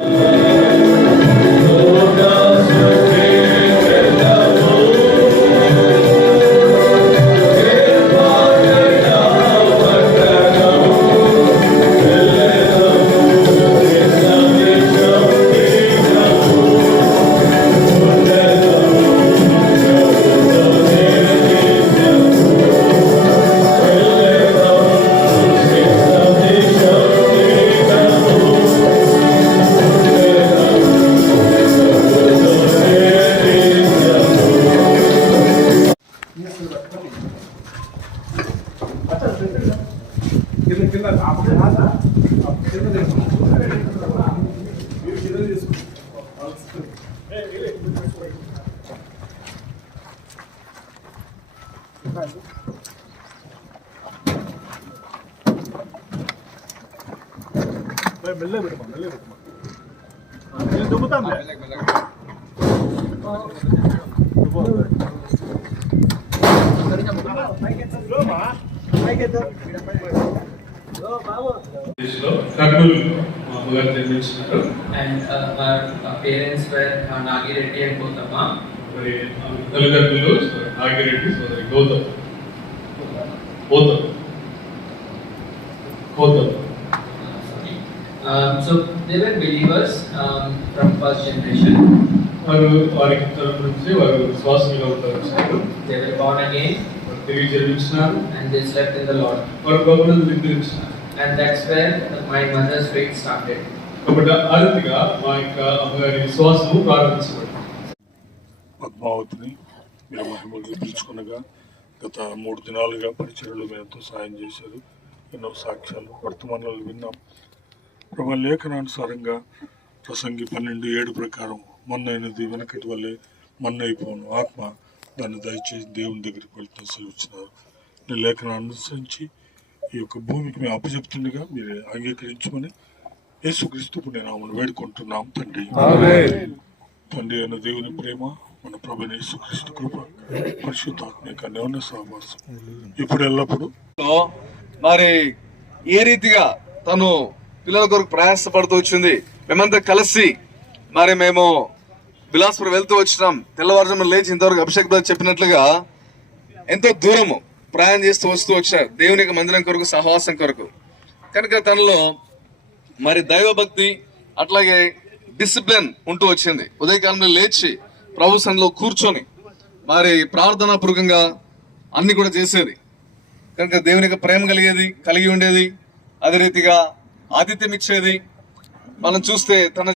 And our parents were Nagi Reddy and Gotama. Nagi Reddy, so Gautam. So they were believers from first generation. They were born again and they slept in the Lord. And that's where my mother's faith started. పద్మావతిని మీరు మహిమలు చూపించుకునగా గత 3 దినాలుగా పరిచర్యలు మీరు ఎంతో సాయం చేశారు. ఎన్నో సాక్ష్యాలు వర్తమానాలు విన్నాం. ప్రభు లేఖనానుసారంగా ప్రసంగి 12:7 ప్రకారం మన్నైనది వెనకటి వల్లే మన్నైపోను ఆత్మ దాన్ని దయచేసి దేవుని దగ్గరికి వెళ్తాను సెలవుచ్చినారు. నేను లేఖనాన్ని అనుసరించి ఈ యొక్క భూమికి మేము అప్పచెప్తుండగా మీరు అంగీకరించమని యేసుక్రీస్తు పుణ్యనామమున వేడుకుంటున్నాం తండ్రి. తండ్రి అయిన దేవుని ప్రేమ, మన ప్రభువైన యేసుక్రీస్తు కృప, పరిశుద్ధాత్మ యొక్క అన్యోన్య సహవాసం ఇప్పుడు ఎల్లప్పుడు. మరి ఏ రీతిగా తను పిల్లల కొరకు ప్రయాసపడుతూ వచ్చింది. మేమంతా కలిసి మరి మేము బిలాస్పూర్ వెళ్తూ వచ్చినాం. తెల్లవారుజామున లేచి ఇంతవరకు అభిషేక్ బ్రదర్ చెప్పినట్లుగా ఎంతో దూరము ప్రయాణం చేస్తూ వస్తూ వచ్చారు దేవుని యొక్క మందిరం కొరకు, సహవాసం కొరకు. కనుక తనలో మరి దైవభక్తి అట్లాగే డిసిప్లిన్ ఉంటూ వచ్చింది. ఉదయకాలంలో లేచి ప్రభు సన్నిధిలో కూర్చొని మరి ప్రార్థనాపూర్వకంగా అన్ని కూడా చేసేది. కనుక దేవుని యొక్క ప్రేమ కలిగి ఉండేది. అదే రీతిగా ఆతిథ్యం ఇచ్చేది. మనం చూస్తే తన